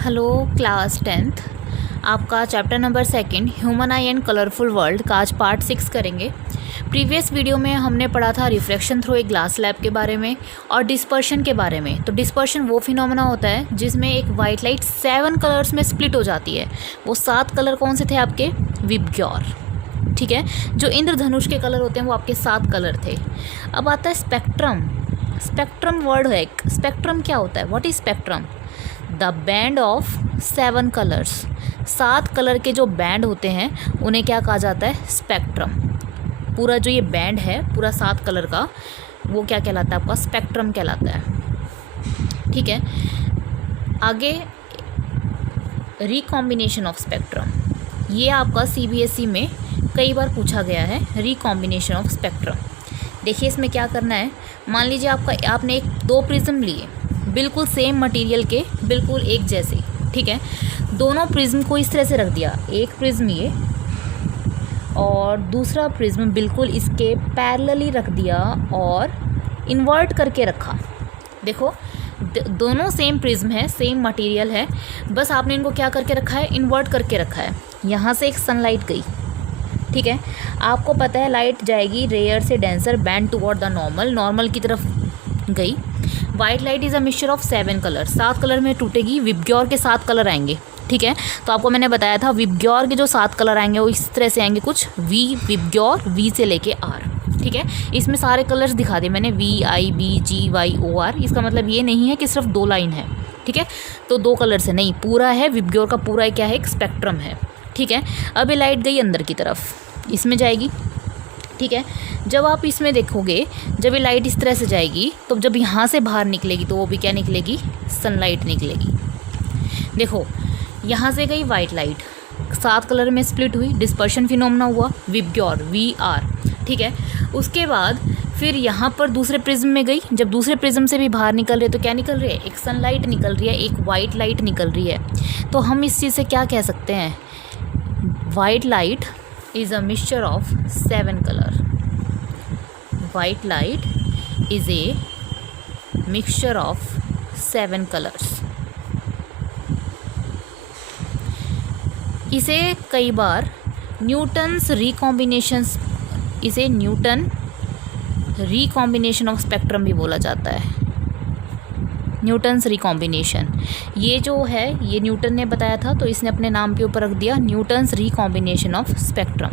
Hello class 10th। आपका chapter number 2 human I and colourful world का आज part 6 करेंगे। प्रीवियस वीडियो में हमने पढ़ा था reflection through a glass slab के बारे में और डिस्पर्शन के बारे में। तो डिस्पर्शन वो फिनोमेना होता है जिसमें एक वाइट लाइट 7 कलर्स में स्प्लिट हो जाती है। वो 7 कलर कौन से थे आपके? विबग्योर, ठीक है। जो इंद्रधनुष के कलर होते हैं वो आपके 7 कलर थे। अब आता है स्पेक्ट्रम। स्पेक्ट्रम वर्ड है। स्पेक्ट्रम क्या होता है? What is spectrum? The band of 7 colours. 7 colour के जो बैंड होते हैं उन्हें क्या कहा जाता है? स्पेक्ट्रम। पूरा जो ये बैंड है पूरा 7 कलर का वो क्या कहलाता है? आपका स्पेक्ट्रम कहलाता है, ठीक है। आगे रिकॉम्बिनेशन ऑफ स्पेक्ट्रम। ये आपका CBSE में कई बार पूछा गया है, रिकॉम्बिनेशन ऑफ स्पेक्ट्रम। देखिए इसमें क्या करना है। मान लीजिए आपने 2 प्रिज्म लिए, बिल्कुल सेम मटेरियल के, बिल्कुल एक जैसे, ठीक है। दोनों प्रिज्म को इस तरह से रख दिया, एक प्रिज्म ये और दूसरा प्रिज्म बिल्कुल इसके पैरेलली रख दिया और इन्वर्ट करके रखा। देखो दोनों सेम प्रिज्म है, सेम मटेरियल है, बस आपने इनको क्या करके रखा है? इन्वर्ट करके रखा है। यहाँ से एक सनलाइट गई, ठीक है। आपको पता है लाइट जाएगी रेयर से denser, band toward the normal, normal की तरफ गई। White light is a mixture of 7 colour, 7 colour में टूटेगी। विबग्योर के 7 कलर आएंगे, ठीक है। तो आपको मैंने बताया था विबग्योर के जो 7 कलर आएंगे वो इस तरह से आएंगे कुछ। विबग्योर, V से लेके R, ठीक है। इसमें सारे कलर्स दिखा दिए मैंने, VIBGYOR। इसका मतलब ये नहीं है कि सिर्फ 2 लाइन है, ठीक है। तो 2 कलर से नहीं, पूरा है। विबग्योर का पूरा क्या है? एक स्पेक्ट्रम है, ठीक है। अब ये लाइट गई अंदर की तरफ, इसमें जाएगी, ठीक है। जब आप इसमें देखोगे, जब ये लाइट इस तरह से जाएगी तो जब यहाँ से बाहर निकलेगी तो वो भी क्या निकलेगी? सनलाइट निकलेगी। देखो यहाँ से गई वाइट लाइट, 7 कलर में स्प्लिट हुई, डिस्पर्शन फिनोमेना हुआ, विबग्योर VR, ठीक है। उसके बाद फिर यहाँ पर दूसरे प्रिज्म में गई। जब दूसरे प्रिज्म से भी बाहर निकल रहे तो क्या निकल रही है? एक सनलाइट निकल रही है, एक वाइट लाइट निकल रही है। तो हम इस चीज़ से क्या कह सकते हैं? White light is a mixture of 7 color. White light is a mixture of 7 colors. इसे कई बार न्यूटन्स रिकॉम्बिनेशन ऑफ स्पेक्ट्रम भी बोला जाता है। न्यूटन्स रिकॉम्बिनेशन, ये जो है ये न्यूटन ने बताया था तो इसने अपने नाम के ऊपर रख दिया न्यूटन्स रिकॉम्बिनेशन ऑफ स्पेक्ट्रम,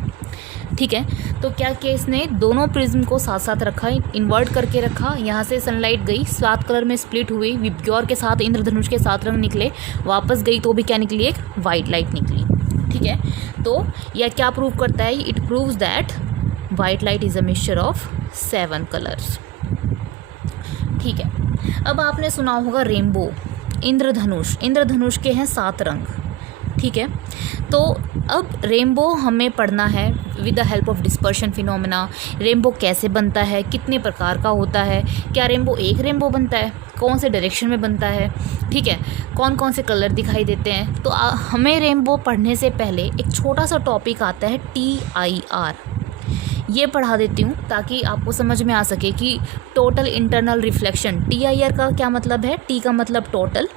ठीक है। तो क्या किया इसने? दोनों प्रिज्म को साथ साथ रखा, इन्वर्ट करके रखा। यहाँ से सनलाइट गई, 7 कलर में स्प्लिट हुई, विबग्योर के 7, इंद्रधनुष के 7 रंग निकले, वापस गई तो भी क्या निकली? एक वाइट लाइट निकली, ठीक है। तो यह क्या प्रूव करता है? It proves that white light is a mixture of 7 colours, ठीक है। अब आपने सुना होगा रेनबो, इंद्रधनुष के हैं 7 रंग, ठीक है। तो अब रेनबो हमें पढ़ना है with the help of dispersion phenomena. Rainbow कैसे बनता है, कितने प्रकार का होता है, क्या रेनबो एक रेनबो बनता है, कौन से डायरेक्शन में बनता है, ठीक है, कौन कौन से कलर दिखाई देते हैं। तो हमें रेनबो पढ़ने से पहले एक छोटा सा टॉपिक आता है TIR। ये पढ़ा देती हूँ ताकि आपको समझ में आ सके कि टोटल इंटरनल रिफ्लेक्शन। TIR का क्या मतलब है? T का मतलब टोटल,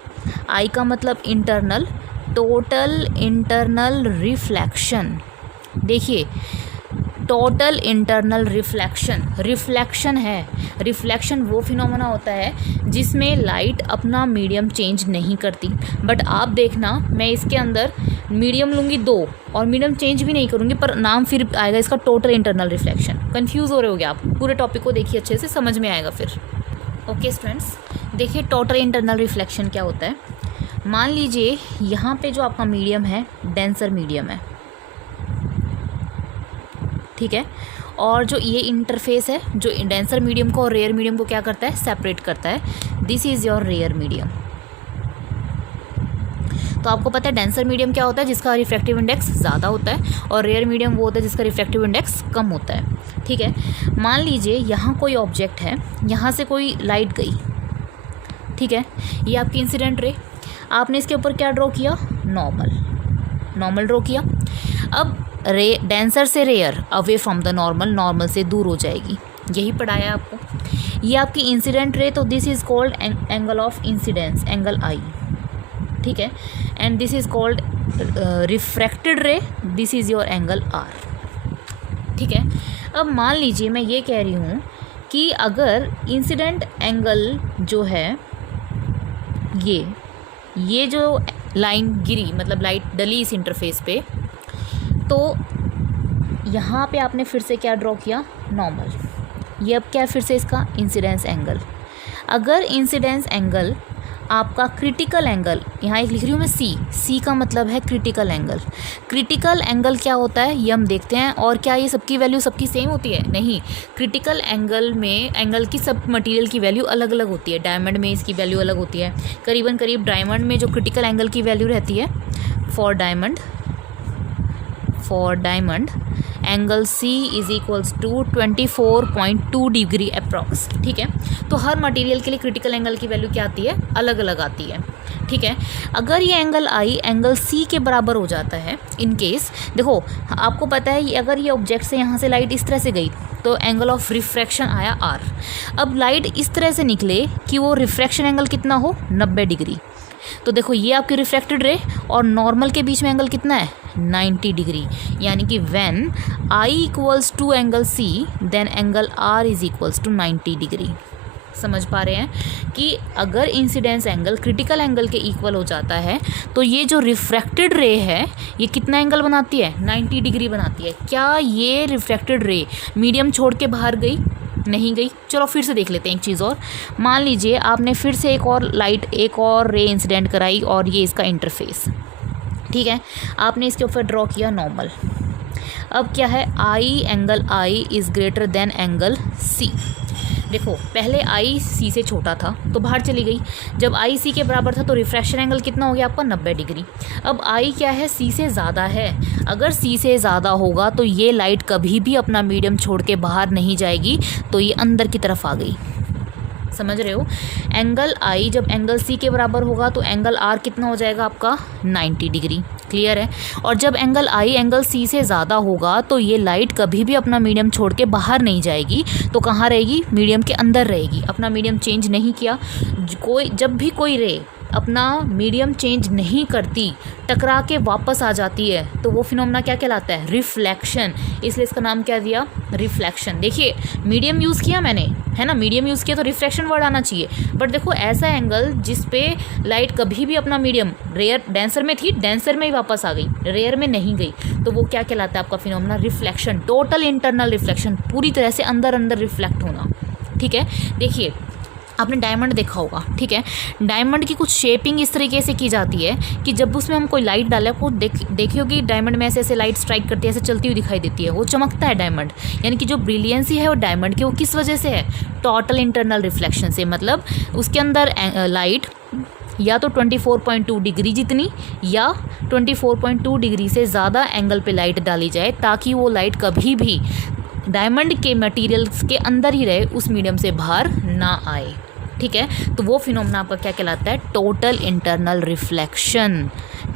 I का मतलब इंटरनल, टोटल इंटरनल रिफ्लेक्शन। देखिए टोटल इंटरनल रिफ्लेक्शन है। रिफ्लेक्शन वो फिनोमेना होता है जिसमें लाइट अपना मीडियम चेंज नहीं करती। बट आप देखना मैं इसके अंदर मीडियम लूँगी 2 और मीडियम चेंज भी नहीं करूँगी, पर नाम फिर आएगा इसका टोटल इंटरनल रिफ्लेक्शन। कन्फ्यूज़ हो रहे होगे आप, पूरे टॉपिक को देखिए अच्छे से, समझ में आएगा फिर। ओके स्टूडेंट्स, देखिए टोटल इंटरनल रिफ्लेक्शन क्या होता है। मान लीजिए यहाँ पे जो आपका मीडियम है डेंसर मीडियम है, ठीक है। और जो ये इंटरफेस है जो डेंसर मीडियम को और रेयर मीडियम को क्या करता है? सेपरेट करता है। This is your rare medium. तो आपको पता है डेंसर मीडियम क्या होता है? जिसका रिफ्रैक्टिव इंडेक्स ज़्यादा होता है, और रेयर मीडियम वो होता है जिसका रिफ्रैक्टिव इंडेक्स कम होता है, ठीक है। मान लीजिए यहाँ कोई ऑब्जेक्ट है, यहाँ से कोई लाइट गई, ठीक है। ये आपकी इंसिडेंट रे, आपने इसके ऊपर क्या ड्रॉ किया? नॉर्मल ड्रॉ किया। अब डेंसर से rare, away from the normal से दूर हो जाएगी। यही पढ़ाया आपको। ये आपकी इंसिडेंट रे, तो this is called angle of incidence, angle I, ठीक है, and this is called refracted ray, this is your angle R, ठीक है। अब मान लीजिए मैं ये कह रही हूँ कि अगर इंसिडेंट एंगल जो है ये जो लाइन गिरी, मतलब लाइट डली इस इंटरफेस पे, तो यहाँ पे आपने फिर से क्या ड्रॉ किया, नॉर्मल। ये अब क्या है, फिर से इसका इंसिडेंस एंगल। अगर इंसिडेंस एंगल आपका क्रिटिकल एंगल, यहाँ एक लिख रही हूँ मैं सी का मतलब है क्रिटिकल एंगल। क्रिटिकल एंगल क्या होता है ये हम देखते हैं। और क्या ये सबकी वैल्यू सबकी सेम होती है? नहीं, क्रिटिकल एंगल में एंगल की सब मटेरियल की वैल्यू अलग अलग होती है। डायमंड में इसकी वैल्यू अलग होती है, करीबन करीब डायमंड में जो क्रिटिकल एंगल की वैल्यू रहती है for diamond angle C is equals to 24.2 degree approx, ठीक है। तो हर मटेरियल के लिए क्रिटिकल एंगल की वैल्यू क्या आती है, अलग अलग आती है, ठीक है। अगर ये एंगल I एंगल C के बराबर हो जाता है, इन केस देखो आपको पता है अगर ये ऑब्जेक्ट से यहाँ से लाइट इस तरह से गई तो एंगल ऑफ रिफ्रैक्शन आया R। अब लाइट इस तरह से निकले कि वो रिफ्रैक्शन एंगल कितना हो, 90 डिग्री। तो देखो ये आपकी रिफ्रैक्टेड रे और नॉर्मल के बीच में एंगल कितना है, 90 डिग्री। यानी कि when I equals to angle C then angle R is equals to 90 degree. समझ पा रहे हैं कि अगर इंसिडेंस एंगल क्रिटिकल एंगल के इक्वल हो जाता है तो ये जो रिफ्रैक्टेड रे है ये कितना एंगल बनाती है, 90 डिग्री बनाती है। क्या ये रिफ्रैक्टेड रे मीडियम छोड़ के बाहर गई, नहीं गई। चलो फिर से देख लेते हैं एक चीज़ और। मान लीजिए आपने फिर से एक और रे इंसिडेंट कराई और ये इसका इंटरफेस, ठीक है। आपने इसके ऊपर ड्रॉ किया नॉर्मल। अब क्या है, angle I is greater than angle C। देखो पहले I C से छोटा था तो बाहर चली गई, जब I C के बराबर था तो रिफ्रैक्शन एंगल कितना हो गया आपका, 90 डिग्री। अब I क्या है, C से ज़्यादा है। अगर C से ज़्यादा होगा तो ये लाइट कभी भी अपना मीडियम छोड़ के बाहर नहीं जाएगी, तो ये अंदर की तरफ आ गई। समझ रहे हो? एंगल I जब एंगल C के बराबर होगा तो एंगल R कितना हो जाएगा आपका, 90 डिग्री। क्लियर है? और जब एंगल I एंगल C से ज़्यादा होगा तो ये लाइट कभी भी अपना मीडियम छोड़ के बाहर नहीं जाएगी, तो कहाँ रहेगी, मीडियम के अंदर रहेगी। अपना मीडियम चेंज नहीं किया। जब भी कोई रे अपना मीडियम चेंज नहीं करती, टकरा के वापस आ जाती है, तो वो फिनोमेना क्या कहलाता है, रिफ्लेक्शन। इसलिए इसका नाम क्या दिया, रिफ्लेक्शन। देखिए मीडियम यूज़ किया मैंने, है ना, मीडियम यूज़ किया तो रिफ्लेक्शन वर्ड आना चाहिए। बट देखो ऐसा एंगल जिस पे लाइट कभी भी अपना मीडियम, रेयर डेंसर में थी, डेंसर में ही वापस आ गई, रेयर में नहीं गई, तो वो क्या कहलाता है आपका phenomena, reflection. Total internal reflection, पूरी तरह से अंदर अंदर रिफ्लेक्ट होना, ठीक है। देखिए आपने डायमंड देखा होगा, ठीक है। डायमंड की कुछ शेपिंग इस तरीके से की जाती है कि जब उसमें हम कोई लाइट डालें, आपको देखिए होगी डायमंड में ऐसे ऐसे लाइट स्ट्राइक करती है, ऐसे चलती हुई दिखाई देती है, वो चमकता है डायमंड। यानी कि जो ब्रिलियंसी है वो डायमंड की, वो किस वजह से है, टोटल इंटरनल रिफ्लेक्शन से। मतलब उसके अंदर लाइट या तो 24.2 डिग्री जितनी या 24.2 डिग्री से ज़्यादा एंगल पे लाइट डाली जाए, ताकि वो लाइट कभी भी डायमंड के मटेरियल्स के अंदर ही रहे, उस मीडियम से बाहर ना आए, ठीक है। तो वो फिनोमेना आपका क्या कहलाता है, total internal reflection,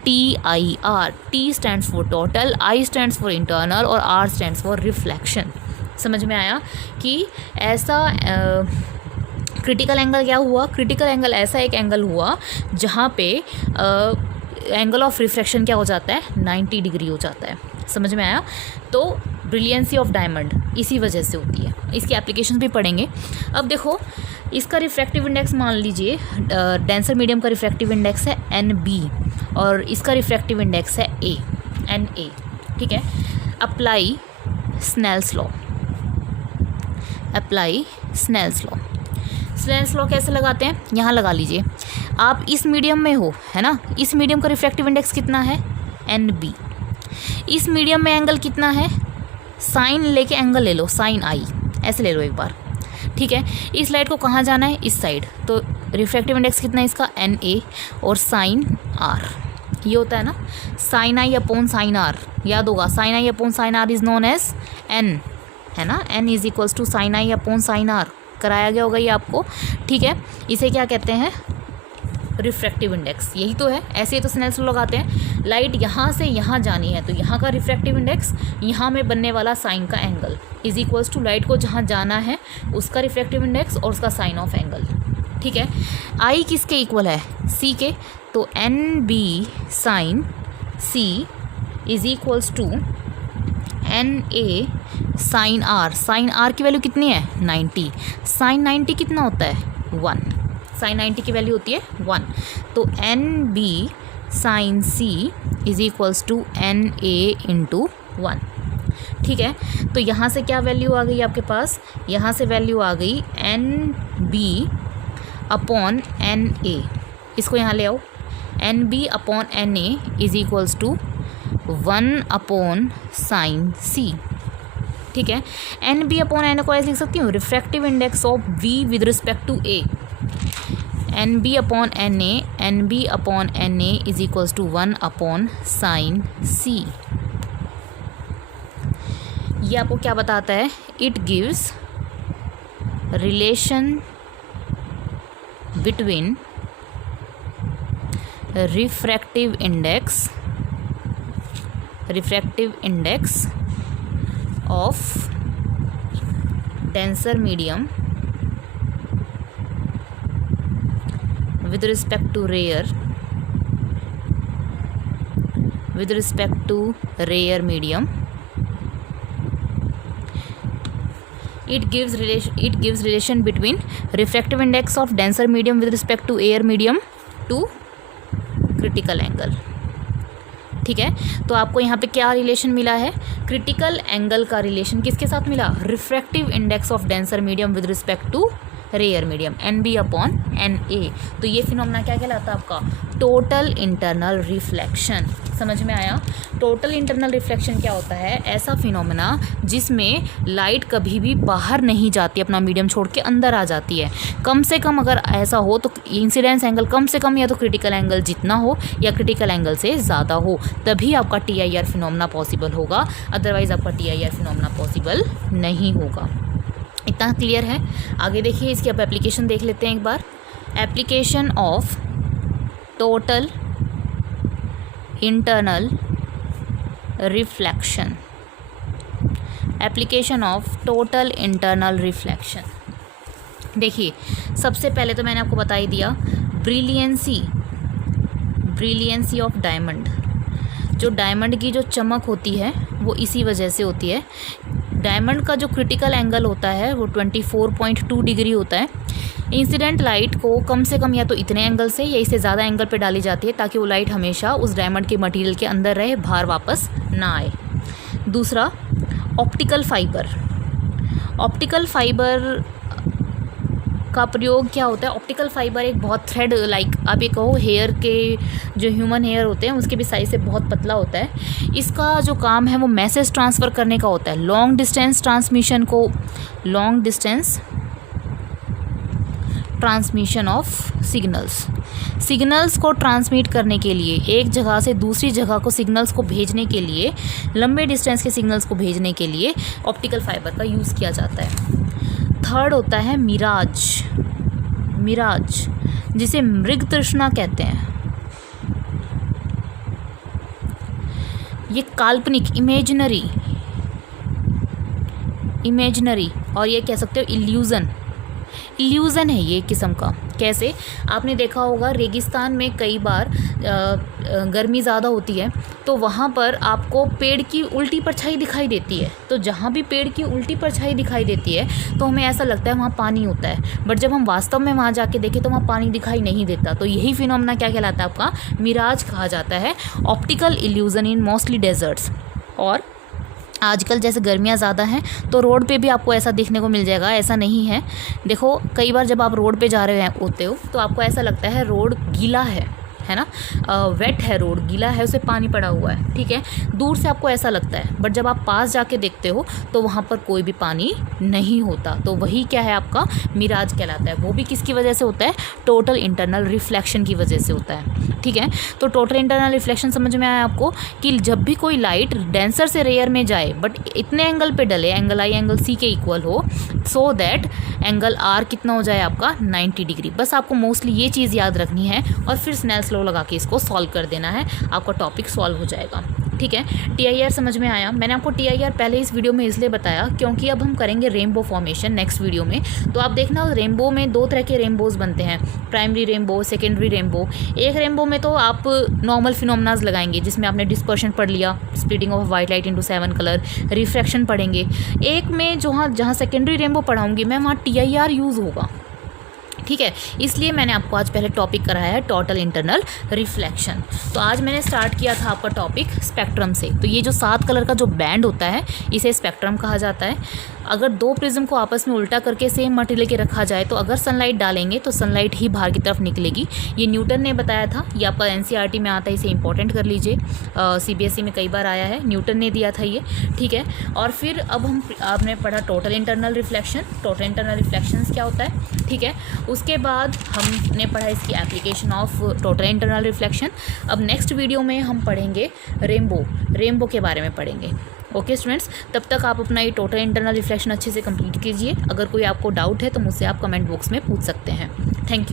TIR। T stands for total, I stands for internal और R स्टैंड्स फॉर रिफ्लेक्शन। समझ में आया कि ऐसा क्रिटिकल एंगल क्या हुआ, क्रिटिकल एंगल ऐसा एक एंगल हुआ जहाँ पे एंगल ऑफ रिफ्रैक्शन क्या हो जाता है, 90 डिग्री हो जाता है। समझ में आया? तो ब्रिलियंसी ऑफ डायमंड इसी वजह से होती है। इसकी एप्लीकेशन भी पढ़ेंगे। अब देखो इसका रिफ्रैक्टिव इंडेक्स मान लीजिए, डेंसर मीडियम का रिफ्रैक्टिव इंडेक्स है NB और इसका रिफ्रैक्टिव इंडेक्स है NA, ठीक है। Apply Snell's law, Snell's law कैसे लगाते हैं, यहाँ लगा लीजिए। आप इस मीडियम में हो, है ना, इस मीडियम का रिफ्रैक्टिव इंडेक्स कितना है, NB। इस मीडियम में एंगल कितना है, साइन लेके एंगल ले लो, साइन I ऐसे ले लो एक बार, ठीक है। इस लाइट को कहाँ जाना है, इस साइड, तो रिफ्रैक्टिव इंडेक्स कितना है इसका, NA और साइन R। ये होता है ना, sine I upon sine R, याद होगा, sine I upon sine R is known as N, है ना। N is equals to sine I upon sine R, कराया गया होगा ये आपको, ठीक है। इसे क्या कहते हैं, रिफ्रैक्टिव इंडेक्स, यही तो है। ऐसे ही तो स्नेल्स लॉ लगाते हैं, लाइट यहाँ से यहाँ जानी है तो यहाँ का रिफ्रैक्टिव इंडेक्स, यहाँ में बनने वाला साइन का angle is equals to light को जहाँ जाना है उसका रिफ्रैक्टिव इंडेक्स और उसका साइन ऑफ एंगल, ठीक है। I किसके इक्वल है, C के, तो N B sine C is equals to N A sine R. Sine R की वैल्यू कितनी है 90। साइन 90 कितना होता है 1। साइन 90 की वैल्यू होती है 1। तो N B sine C is equals to N A into 1। ठीक है, तो यहाँ से क्या वैल्यू आ गई आपके पास, यहाँ से वैल्यू आ गई n B upon N a. इसको यहाँ ले आओ, n B upon N a is equals to 1 upon sine c. ठीक है, एन बी अपॉन एन को ऐसे लिख सकती हूँ, refractive index of b with respect to a. N B upon N a is equals to 1 upon sine c. ये आपको क्या बताता है, it gives relation between refractive index of denser medium with respect to rare medium. It gives relation between refractive index of denser medium with respect to air medium to critical angle. ठीक है, तो आपको यहाँ पे क्या relation मिला है, critical angle का रिलेशन किसके साथ मिला, refractive index of denser medium with respect to rare medium, N B upon N A. तो ये फिनोमेना क्या कहलाता है आपका, टोटल इंटरनल रिफ्लेक्शन। समझ में आया, टोटल इंटरनल रिफ्लेक्शन क्या होता है, ऐसा फिनोमेना जिसमें लाइट कभी भी बाहर नहीं जाती, अपना मीडियम छोड़ के अंदर आ जाती है। कम से कम अगर ऐसा हो तो इंसिडेंस एंगल कम से कम या तो क्रिटिकल एंगल जितना हो या क्रिटिकल एंगल से ज़्यादा हो, तभी आपका TIR फिनोमेना पॉसिबल होगा, अदरवाइज आपका TIR फिनोमेना पॉसिबल नहीं होगा। इतना क्लियर है। आगे देखिए, इसकी अब एप्लीकेशन देख लेते हैं एक बार। Application of total internal reflection, application of total internal reflection. देखिए, सबसे पहले तो मैंने आपको बता ही दिया, ब्रिलियंसी ऑफ डायमंड। जो डायमंड की जो चमक होती है वो इसी वजह से होती है। डायमंड का जो क्रिटिकल एंगल होता है वो 24.2 डिग्री होता है। इंसिडेंट लाइट को कम से कम या तो इतने एंगल से या इससे ज़्यादा एंगल पे डाली जाती है ताकि वो लाइट हमेशा उस डायमंड के मटेरियल के अंदर रहे, बाहर वापस ना आए। दूसरा, ऑप्टिकल फाइबर का प्रयोग क्या होता है, ऑप्टिकल फाइबर एक बहुत थ्रेड लाइक आप ये कहो हेयर के जो ह्यूमन हेयर होते हैं उसके भी साइज से बहुत पतला होता है। इसका जो काम है वो मैसेज ट्रांसफ़र करने का होता है, long distance transmission of signals को ट्रांसमिट करने के लिए, एक जगह से दूसरी जगह को सिग्नल्स को भेजने के लिए, लंबे डिस्टेंस के सिग्नल्स को भेजने के लिए ऑप्टिकल फाइबर का यूज़ किया जाता है। थर्ड होता है मिराज, जिसे मृग तृष्णा कहते हैं। ये काल्पनिक, इमेजिनरी और ये कह सकते हो इल्यूज़न है ये किस्म का। कैसे, आपने देखा होगा रेगिस्तान में कई बार गर्मी ज़्यादा होती है तो वहाँ पर आपको पेड़ की उल्टी परछाई दिखाई देती है। तो जहाँ भी पेड़ की उल्टी परछाई दिखाई देती है तो हमें ऐसा लगता है वहाँ पानी होता है, बट जब हम वास्तव में वहाँ जाके देखें तो वहाँ पानी दिखाई नहीं देता। तो यही फिनोमेना क्या कहलाता है, आपका मिराज कहा जाता है, optical illusion in mostly deserts. और आजकल जैसे गर्मियाँ ज़्यादा हैं तो रोड पे भी आपको ऐसा देखने को मिल जाएगा, ऐसा नहीं है। देखो, कई बार जब आप रोड पे जा रहे होते हो तो आपको ऐसा लगता है रोड गीला है ना, वेट है रोड, गीला है, उसे पानी पड़ा हुआ है, ठीक है, दूर से आपको ऐसा लगता है, बट जब आप पास जाके देखते हो तो वहाँ पर कोई भी पानी नहीं होता। तो वही क्या है, आपका मिराज कहलाता है। वो भी किसकी वजह से होता है, टोटल इंटरनल रिफ्लेक्शन की वजह से होता है। ठीक है, तो टोटल इंटरनल रिफ्लेक्शन समझ में आया आपको कि जब भी कोई लाइट डेंसर से रेयर में जाए बट इतने एंगल पे डले, एंगल आई एंगल सी के इक्वल हो, सो दैट एंगल आर कितना हो जाए आपका 90 डिग्री। बस आपको मोस्टली ये चीज़ याद रखनी है और फिर स्नेल्स लॉ लगा के इसको सॉल्व कर देना है, आपका टॉपिक सॉल्व हो जाएगा। ठीक। ठीक है, TIR समझ में आया। मैंने आपको TIR पहले इस वीडियो में इसलिए बताया क्योंकि अब हम करेंगे रेनबो फॉर्मेशन नेक्स्ट वीडियो में। तो आप देखना रेनबो में 2 तरह के रेनबोज बनते हैं, प्राइमरी रेनबो, सेकेंडरी रेनबो। एक रेनबो में तो आप नॉर्मल फिनोमेनाज लगाएंगे जिसमें आपने डिस्पर्शन पढ़ लिया, splitting of white light into 7 colour, refraction पढ़ेंगे। एक में जहाँ सेकेंडरी रेनबो पढ़ाऊँगी मैं वहाँ TIR यूज़ होगा, ठीक है। इसलिए मैंने आपको आज पहले टॉपिक कराया है टोटल इंटरनल रिफ्लेक्शन। तो आज मैंने स्टार्ट किया था आपका टॉपिक स्पेक्ट्रम से। तो ये जो 7 कलर का जो बैंड होता है इसे स्पेक्ट्रम कहा जाता है। अगर 2 प्रिज्म को आपस में उल्टा करके सेम मटेरियल के रखा जाए तो अगर सनलाइट डालेंगे तो सनलाइट ही बाहर की तरफ निकलेगी। ये न्यूटन ने बताया था, ये आपका NCERT में आता है, इसे इंपॉर्टेंट कर लीजिए। CBSE में कई बार आया है, न्यूटन ने दिया था ये, ठीक है। और फिर अब आपने पढ़ा total internal reflection. Total internal reflection क्या होता है, ठीक है। उसके बाद हमने पढ़ा इसकी application of total internal reflection. अब नेक्स्ट वीडियो में हम पढ़ेंगे रेनबो के बारे में पढ़ेंगे। ओके स्टूडेंट्स, तब तक आप अपना ये टोटल इंटरनल रिफ्लेक्शन अच्छे से कंप्लीट कीजिए। अगर कोई आपको डाउट है तो मुझसे आप कमेंट बॉक्स में पूछ सकते हैं। Thank you.